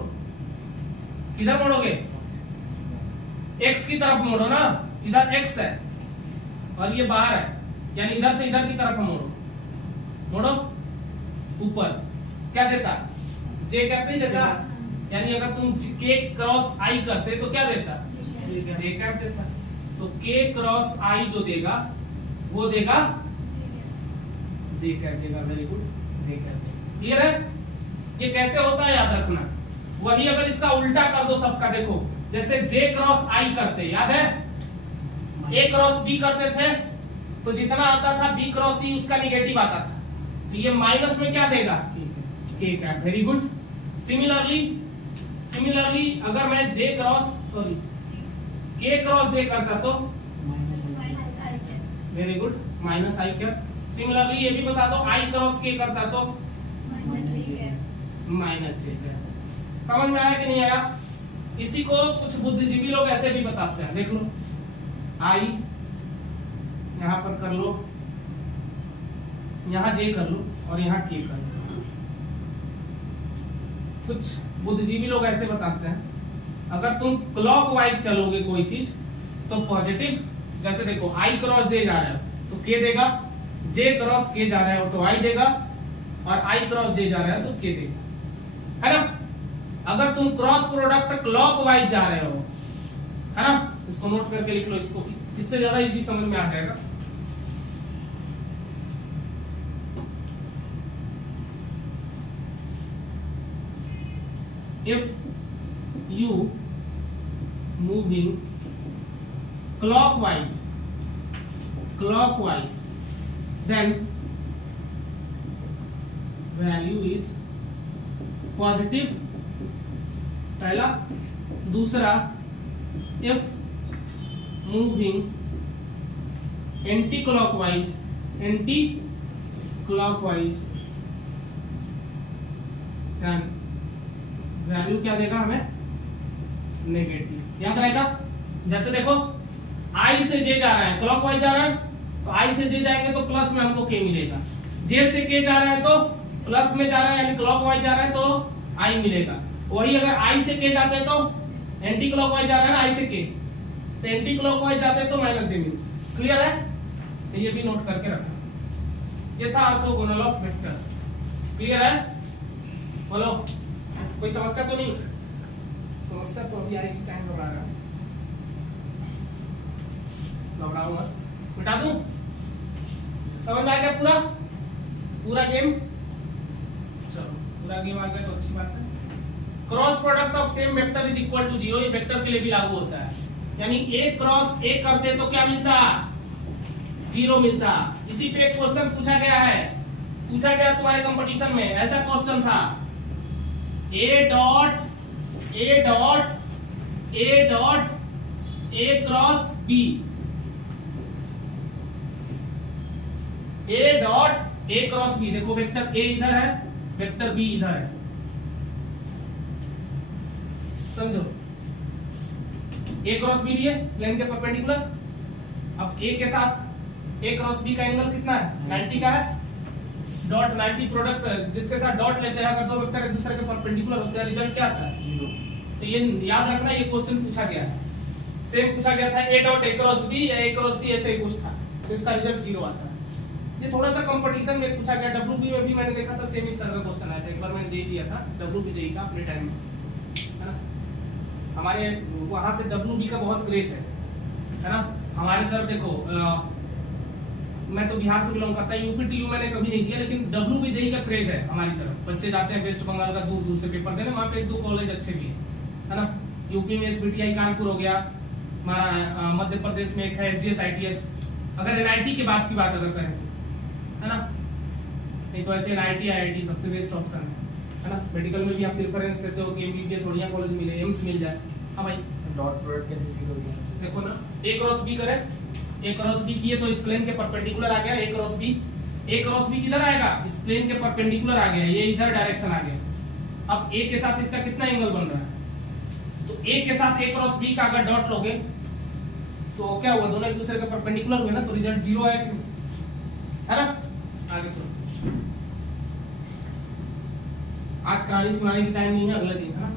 किधर मोड़ोगे, x की तरफ मोड़ो ना, इधर x है, और ये बाहर है, यानी इधर से इधर की तरफ मोड़ो, मोड़ो ऊपर, क्या देता जे कैप नहीं देता, यानी अगर तुम के क्रॉस आई करते तो क्या देता जे कैप देता। तो के क्रॉस आई जो देगा वो देगा जे कैप देगा। वेरी गुड, जे कैप देगा। क्लियर है? ये कैसे होता है याद रखना। वही अगर इसका उल्टा कर दो सबका, देखो जैसे जे क्रॉस आई करते, याद है ए क्रॉस बी करते थे तो जितना आता था बी क्रॉस सी उसका निगेटिव आता था, तो ये माइनस में क्या देगा के कैप। Very good. सिमिलरली अगर मैं जे क्रॉस सॉरी के क्रॉस जे करता तो वेरी गुड माइनस आई कैप। सिमिलरली ये भी बता दो आई क्रॉस के करता तो माइनस जे कैप। समझ में आया कि नहीं आया? इसी को कुछ बुद्धिजीवी लोग ऐसे भी बताते हैं, देख लो आई यहां पर कर लो, यहां जे कर लो और यहां के कर लो। कुछ बुद्धिजीवी लोग ऐसे बताते हैं अगर तुम क्लॉकवाइज चलोगे कोई चीज तो पॉजिटिव, जैसे देखो आई क्रॉस जे जा रहा है तो के देगा, जे क्रॉस के जा रहा है तो आई देगा, और आई क्रॉस जे जा रहा है तो के देगा, है ना। अगर तुम क्रॉस प्रोडक्ट क्लॉकवाइज जा रहे हो, है ना, इसको नोट करके लिख लो, इसको इससे ज्यादा इजी समझ में आ जाएगा। If you moving clockwise, then value is positive, पहला। दूसरा, if moving anti-clockwise, then value क्या देगा हमें नेगेटिव। याद रहेगा? जैसे देखो आई से जे जा रहा है, क्लॉकवाइज जा रहा है तो आई से जे जाएंगे तो प्लस में हमको के मिलेगा, जे से के जा रहा है तो प्लस में जा रहा है यानी क्लॉकवाइज जा रहा है तो आई मिलेगा। वही अगर आई से के जाते तो एंटी क्लॉकवाइज जा रहा है ना आई से के, तो एंटी क्लॉकवाइज जाते तो माइनस जे मिलेगा। क्लियर है? तो ये भी नोट करके रखना। ये था ऑर्थोगोनल ऑफ वेक्टर्स। क्लियर है? बोलो कोई समस्या तो नहीं? समस्या तो अभी आएगी, टाइम लगा रहा है, घबराओ मत, मिटा दूं? समझ में आ गया पूरा गेम? चलो पूरा गेम आ गया तो अच्छी बात है। Cross product of same vector is equal to 0, ये वेक्टर के लिए भी लागू होता है, यानी ए क्रॉस ए करते तो क्या मिलता 0 मिलता। इसी पे एक क्वेश्चन पूछा गया तुम्हारे कंपटीशन में, ऐसा क्वेश्चन था A dot A cross B, A dot A cross B। देखो वेक्टर A इधर है, वेक्टर B इधर है, समझो A क्रॉस B लिए प्लेन के परपेंडिकुलर। अब A के साथ A क्रॉस B का एंगल कितना है 90 का है, डॉट 90 प्रोडक्ट जिसके साथ डॉट लेते हैं अगर दो वेक्टर एक दूसरे के परपेंडिकुलर होते हैं रिजल्ट क्या आता है 0। तो ये याद रखना, ये क्वेश्चन पूछा गया है, सेम पूछा गया था A dot A cross B या A क्रॉस C, ऐसे ही कुछ था, तो इसका रिजल्ट 0 आता है। ये थोड़ा सा कंपटीशन में पूछा गया, WB में भी मैंने देखा था सेम इस तरह का क्वेश्चन आया था, एक बार मैंने जेई दिया था, WB जेई का अपने टाइम में, है ना। हमारे वहां से WB का बहुत क्रेज है ना। हमारे तरफ देखो मैं तो बिहार से बिलोंग करता है, यूपीटीयू मैंने कभी नहीं दिया, लेकिन WBJE का क्रेज है हमारी तरफ। बच्चे जाते हैं वेस्ट बंगाल का दूर दूर से पेपर देने, वहाँ पे 1-2 कॉलेज अच्छे भी है ना। यूपी में SBTI कानपुर हो गया, हमारा मध्य प्रदेश में एक है SGS ITS। अगर NIT की बात अगर करें है ना, नहीं तो ऐसे NIT IIT सबसे बेस्ट ऑप्शन है ना। मेडिकल में भी आप प्रेफरेंस देते हो कि MBBS बढ़िया कॉलेज मिले, एम्स मिल जाए। हाँ भाई डॉट प्रोडक्ट कैसे जीरो हो गया? देखो ना A क्रॉस B करें, A क्रॉस B किए तो इस प्लेन के परपेंडिकुलर आ गया A क्रॉस B किधर आएगा इस प्लेन के परपेंडिकुलर आ गया, ये इधर डायरेक्शन आ गया। अब A के साथ इसका कितना एंगल बन रहा है, तो A के साथ A क्रॉस B का अगर डॉट लोगे तो क्या हुआ, दोनों एक दूसरे के परपेंडिकुलर हुए ना, तो रिजल्ट 0 आएगा, है ना। आगे चलो, आज कहानी सुनाने की टाइम नहीं है, अगले दिन है ना।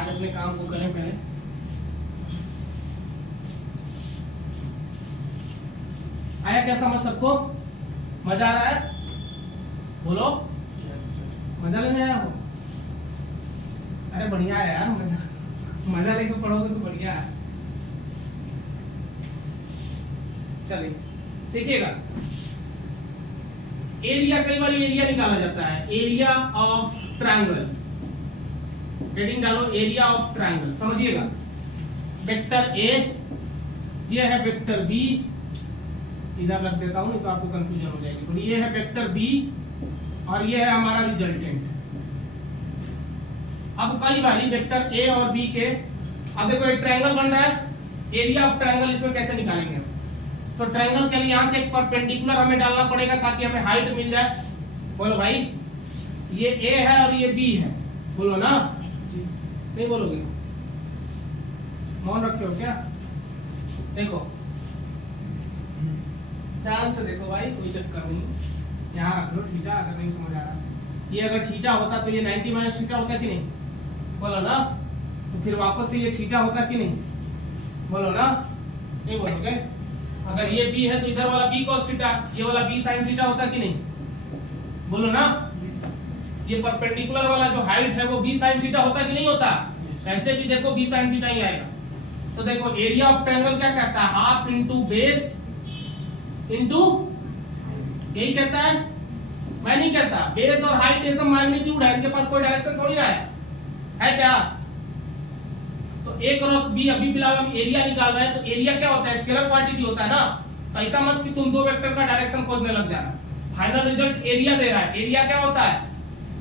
आज अपने काम को करें पहले। आया क्या समझ सबको? मजा आ रहा है? बोलो, मजा लेने आया हो? अरे बढ़िया है यार, मजा लेके पढ़ोगे तो बढ़िया है। चलिए सीखिएगा। एरिया, कई बार एरिया निकाला जाता है, एरिया ऑफ ट्रायंगल। हेडिंग डालो, एरिया ऑफ ट्रायंगल। समझिएगा, वेक्टर ए, ये है वेक्टर बी, इधर रख देता हूं नहीं तो आपको कंफ्यूजन हो जाएगी। तो ये है वेक्टर बी और ये है हमारा रिजल्टेंट। अब कई बारी वेक्टर ए और बी के, अब देखो एक ट्रायंगल बन रहा है, एरिया ऑफ ट्रायंगल इसमें कैसे निकालेंगे? तो ट्रायंगल के लिए यहां से एक परपेंडिकुलर हमें डालना पड़ेगा ताकि हमें हाइट मिल जाए। बोलो भाई, ये ए है और ये बी है, बोलो ना? नहीं बोलोगे? मौन रखे हो क्या? देखो ध्यान से देखो भाई, कोई चक्कर नहीं, यहाँ रख लो थीटा। अगर नहीं समझ आ रहा, ये अगर थीटा होता तो ये 90 माइनस थीटा होता कि नहीं? बोलो ना? तो फिर वापस से ये थीटा होता कि नहीं? बोलो ना? नहीं बोलोगे? अगर ये बी है तो इधर वाला बी cos थीटा, ये वाला बी sin थीटा होता कि नहीं? बोलो ना? ये परपेंडिकुलर वाला जो हाइट है वो बी sin थीटा होता कि नहीं होता? ऐसे भी देखो बी sin थीटा ही आएगा। तो देखो एरिया ऑफ ट्रायंगल क्या कहता है? हाफ इंटू बेस इंटू, यही कहता है? मैं नहीं कहता। बेस और हाइट ये सब मैग्नीट्यूड है, इनके पास कोई डायरेक्शन थोड़ी ना है क्या? तो ए क्रॉस बी, अभी फिलहाल हम एरिया निकाल रहे हैं। तो एरिया क्या होता है? स्केलर क्वांटिटी होता है ना। तो ऐसा मत कि तुम दो वेक्टर का डायरेक्शन खोजने लग जाना। फाइनल रिजल्ट एरिया दे रहा है। एरिया क्या होता है?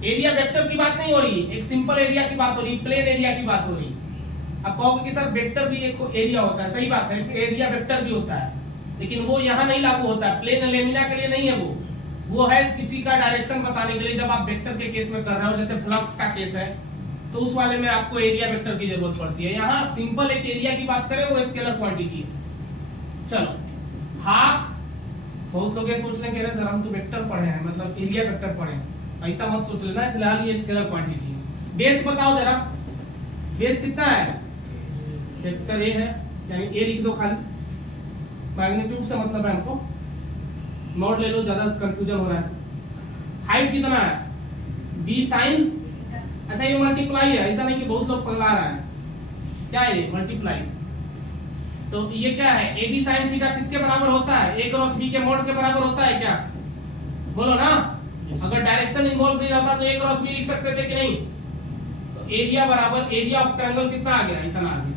एरिया वेक्टर की बात नहीं हो रही, एक सिंपल एरिया की बात हो रही, प्लेन एरिया की बात हो रही। अब कहोगे कि सर वेक्टर भी एक एरिया होता है, सही बात है, एरिया वेक्टर भी होता है, लेकिन वो यहाँ नहीं लागू होता है। प्लेन लेमिना के लिए नहीं है वो है किसी का डायरेक्शन बताने के लिए। जब आप वेक्टर के केस में कर रहे हो, जैसे फ्लक्स का केस है, तो उस वाले में आपको एरिया वेक्टर की जरूरत पड़ती है। यहाँ सिंपल एक एरिया की बात करें, वो स्केलर क्वांटिटी है। चलो, हाफ, बहुत लोग ये सोच रहे हैं सर हम तो वेक्टर पढ़े हैं, मतलब एरिया वेक्टर पढ़े हैं, ऐसा मत सोच लेना। फिलहाल ये स्केलर क्वांटिटी है। बेस बताओ जरा, बेस कितना है? वेक्टर ए है, यानी ए लिख दो खाली, मैग्नीट्यूड से मतलब है हमको, नोट ले लो, ज्यादा कंफ्यूजन हो रहा है। हाइट कितना है? बी साइन, अच्छा ये मल्टीप्लाई है, ऐसा नहीं कि बहुत लोग पगला रहा है। क्या है ये? मल्टीप्लाई। तो ये क्या है? ए बी साइन थीटा किसके बराबर होता है? ए क्रॉस बी के मोड के बराबर होता है क्या? बोलो ना? अगर डायरेक्शन इन्वॉल्व नहीं रहता तो ए क्रॉस बी लिख सकते थे कि नहीं? तो एरिया बराबर एरिया ऑफ ट्रायंगल कितना आ गया? इतना आ गया।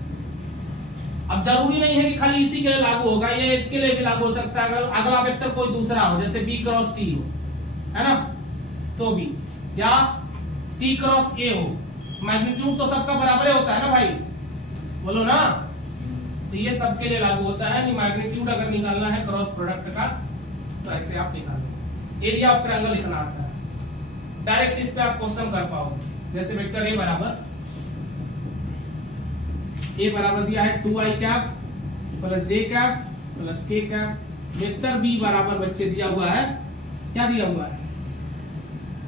अब जरूरी नहीं है कि खाली इसी के लिए लागू होगा, ये इसके लिए भी लागू हो सकता है। अगर अगला वेक्टर कोई दूसरा हो, जैसे बी क्रॉस सी हो, है ना, तो भी, या सी क्रॉस ए हो, मैग्नीट्यूड तो सबका बराबर होता है ना भाई? बोलो ना? तो ये सबके लिए लागू होता है कि मैग्नीट्यूड अगर निकालना है क्रॉस प्रोडक्ट का, तो ऐसे आप निकालो। एरिया ऑफ ट्रायंगल इतना आता है। डायरेक्ट इस पे आप क्वेश्चन कर पाओगे। जैसे वेक्टर ए बराबर दिया है 2i cap plus j cap plus k cap. Vector b बराबर बच्चे दिया हुआ है, क्या दिया हुआ है?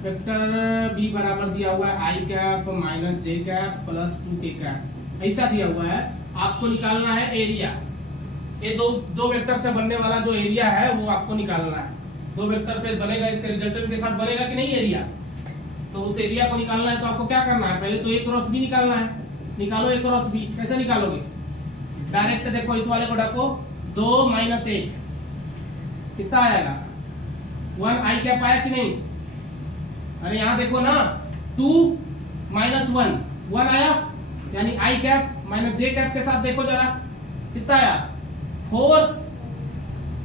वेक्टर b बराबर दिया हुआ है i cap minus j cap plus 2k cap, ऐसा दिया हुआ है। आपको निकालना है एरिया। ये दो वेक्टर से बनने वाला जो एरिया है वो आपको निकालना है। दो वेक्टर से बनेगा, इसके रिजल्टेंट के साथ बनेगा कि नहीं एरिया? तो उस एरिया को निकालना है तो आपको क्या करना है? पहले तो a क्रॉस b निकालना है। निकालो a क्रॉस b। कैसे निकालोगे? डायरेक्ट देखो, इस वाले को रखो, 2 माइनस 1 कितना आएगा? 1 i कैप आया कि नहीं? अरे यहाँ देखो ना, 2 माइनस 1 आया, यानी i cap minus j cap के साथ देखो जरा कितना आया? 4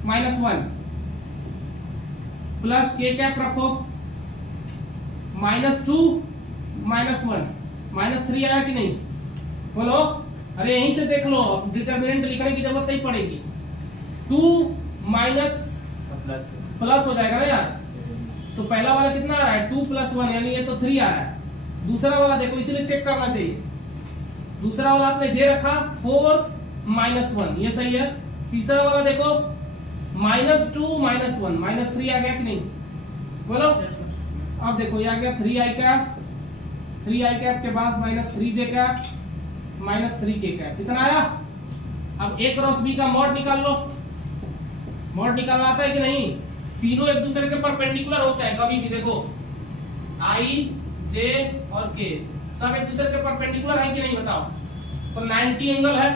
माइनस 1 प्लस k कैप रखो, माइनस 2 माइनस 1 माइनस 3 आया कि नहीं? बोलो। अरे यहीं से देख लो, डिटरमिनेंट लिखने की जरूरत नहीं पड़ेगी। 2 माइनस प्लस हो जाएगा ना यार। तो पहला वाला कितना आ रहा है? 2 प्लस 1, यानी ये तो 3 आ रहा है। दूसरा वाला देखो, इसीलिए चेक करना चाहिए। दूसरा वाला आपने जे रखा, 4 माइनस 1, ये सही है। तीसरा वाला देखो, माइनस 2 माइनस 1 माइनस 3 आ गया कि नहीं? बोलो। अब देखो ये आ गया 3i कैप, 3i कैप के बाद minus 3j cap minus 3k cap, कितना आया? अब a क्रॉस b का मॉड निकाल लो। मॉड निकालना आता है कि नहीं? तीनों एक दूसरे के परपेंडिकुलर होते हैं कभी भी, देखो आई जे और के सब एक दूसरे के परपेंडिकुलर है कि नहीं बताओ? तो 90 एंगल है,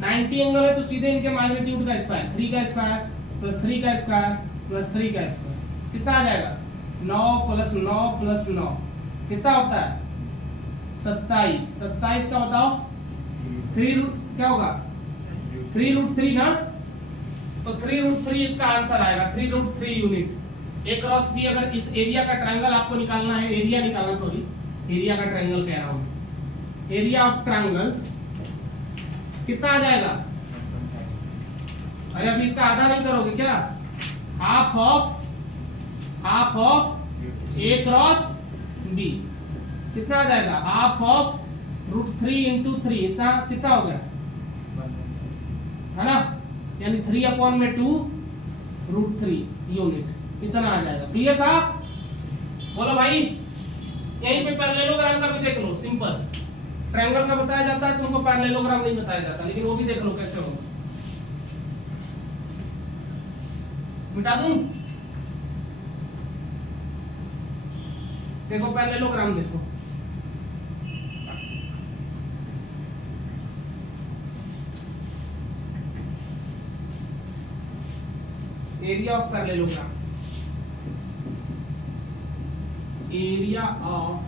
90 एंगल है तो सीधे इनके मैग्नीट्यूड का स्क्वायर, 3 का स्क्वायर प्लस 3 का स्क्वायर प्लस 3 का स्क्वायर कितना आ जाएगा? 9 प्लस 9 प्लस 9 कितना होता है? 27। 27 का बताओ 3 क्या होगा? 3√3 ना, तो 3√3 इसका आंसर आएगा, 3√3 यूनिट। ए क्रॉस बी, अगर इस एरिया का ट्रायंगल आपको निकालना है, एरिया निकालना, सॉरी एरिया का ट्रायंगल कह रहा हूं, एरिया ऑफ ट्रायंगल कितना आ जाएगा? अरे अभी इसका आधा नहीं करोगे क्या? Half of A cross B कितना आ जाएगा? हाफ ऑफ √3 इंटू 3 इतना कितना हो गया? है ना, यानी 3/2 √3 यूनिट इतना आ जाएगा। क्लियर था? बोलो भाई। यहीं पे पैरेललोग्राम का भी देख लो, सिंपल। ट्रायंगल का बताया जाता है, तुमको पैरेललोग्राम नहीं बताया जाता, लेकिन वो भी देख लो कैसे होगा। मिटा दूं? देखो पैरेललोग्राम देखो, area of parallelogram, area of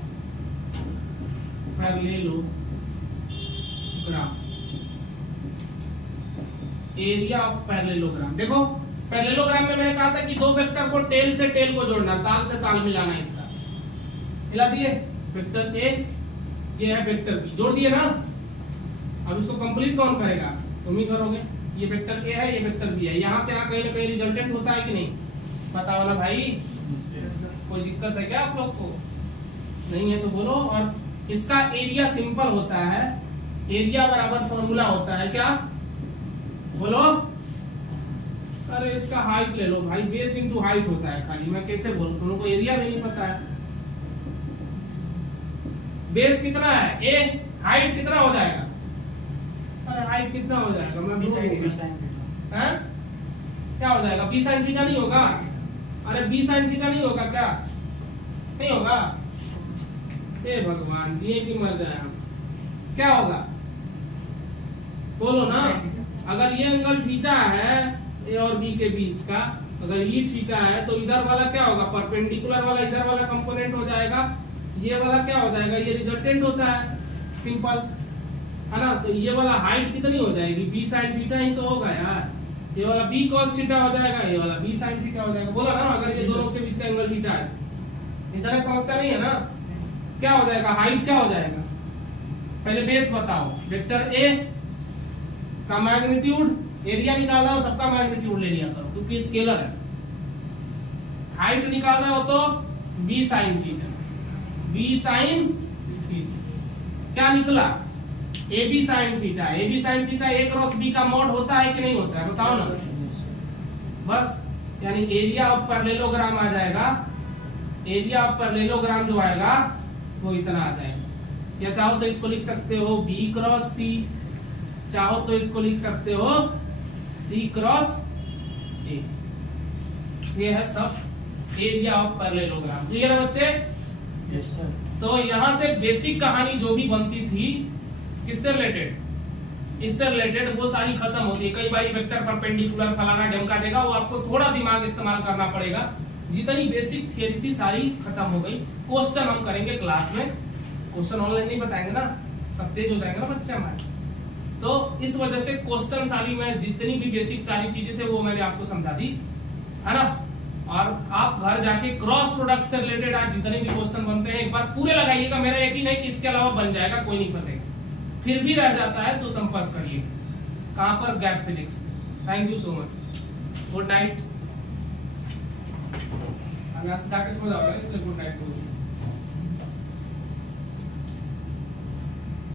parallelogram, area of parallelogram. देखो पैरेललोग्राम में मैंने कहा था कि दो वेक्टर को टेल से टेल को जोड़ना, ताल से ताल मिलाना। इसका मिला दिए, वेक्टर ए ये है वेक्टर बी, जोड़ दिए ना। अब इसको कंप्लीट कौन करेगा? तुम ही करोगे। ये वेक्टर ए है, ये वेक्टर बी है, यहाँ से यहाँ कहीं ना कहीं रिजल्टेंट होता है कि नहीं? बताओ ना भाई, कोई दिक्कत है क्या आप लोग को? नहीं है तो बोलो। और इसका एरिया सिंपल होता है, एरिया बराबर फॉर्मूला होता है क्या? बोलो। अरे इसका हाइट ले लो भाई, बेस इंटू हाइट होता है खाली, मैं कैसे बोलूं? तुम लोगों को एरिया भी नहीं पता है। बेस कितना है? ए, हाइट कितना हो जाएगा? अरे हाइट कितना हो जाएगा? मैं हैं? क्या हो जाएगा? b sin थीटा नहीं होगा? अरे b sin थीटा नहीं होगा क्या? नहीं होगा? हे भगवान, जिए कि मर जाए हम। क्या होगा? बोलो ना। अगर ये एंगल थीटा है ए और बी के बीच का, अगर ये थीटा है तो इधर वाला क्या होगा? परपेंडिकुलर वाला इधर वाला कंपोनेंट हो जाएगा, ये वाला क्या हो जाएगा? ये रिजल्टेंट होता है, सिंपल है ना। तो ये वाला हाइट कितनी हो जाएगी? b sin थीटा ही तो होगा यार। ये वाला b cos थीटा हो जाएगा, ये वाला b sin थीटा हो जाएगा। बोला ना, अगर ये दोनों के बीच का एंगल थीटा है, इधर समस्या नहीं है ना। क्या हो जाएगा? हाइट क्या हो जाएगा? पहले बेस बताओ। वेक्टर ए का मैग्नीट्यूड, एरिया निकाल रहा हो सबका मैग्नीट्यूड ले लिया करो क्योंकि स्केलर है। हाइट निकाल रहे हो तो b sin theta, b sin theta क्या निकला? AB sin theta. AB sin theta A cross B का मॉड होता है कि नहीं होता है? बताओ ना। बस, यानी एरिया ऑफ पैरेललोग्राम आ जाएगा, एरिया ऑफ पैरेललोग्राम जो आएगा वो इतना आ जाएगा। या चाहो तो इसको लिख सकते हो B क्रॉस C, चाहो तो इसको लिख सकते हो C क्रॉस A। ये है सब एरिया ऑफ पैरेललोग्राम। क्लियर है बच्चे? Yes sir. तो यहाँ से बेसिक कहानी जो भी बनती थी किससे रिलेटेड, इससे रिलेटेड, वो सारी खत्म होती है। कई बार वेक्टर परपेंडिकुलर फलाना ढमका देगा, वो आपको थोड़ा दिमाग इस्तेमाल करना पड़ेगा। जितनी बेसिक थियरी थी सारी खत्म हो गई। क्वेश्चन हम करेंगे क्लास में, क्वेश्चन ऑनलाइन नहीं बताएंगे ना, सब तेज हो जाएंगे ना बच्चे हमारे। तो इस वजह से क्वेश्चन सारी में जितनी भी बेसिक सारी चीजें थे वो मैंने आपको समझा दी, है ना। और आप घर जाके क्रॉस प्रोडक्ट से रिलेटेड आज जितने भी क्वेश्चन बनते हैं एक बार पूरे लगाइएगा। मेरा यकीन है कि इसके अलावा बन जाएगा, कोई नहीं फंसेगा। फिर भी रह जाता है तो संपर्क करिए। कहां पर? Gap physics. Thank you so much, good night. हम यहाँ से जाके सो जाओगे इसलिए गुड नाइट बोलिए।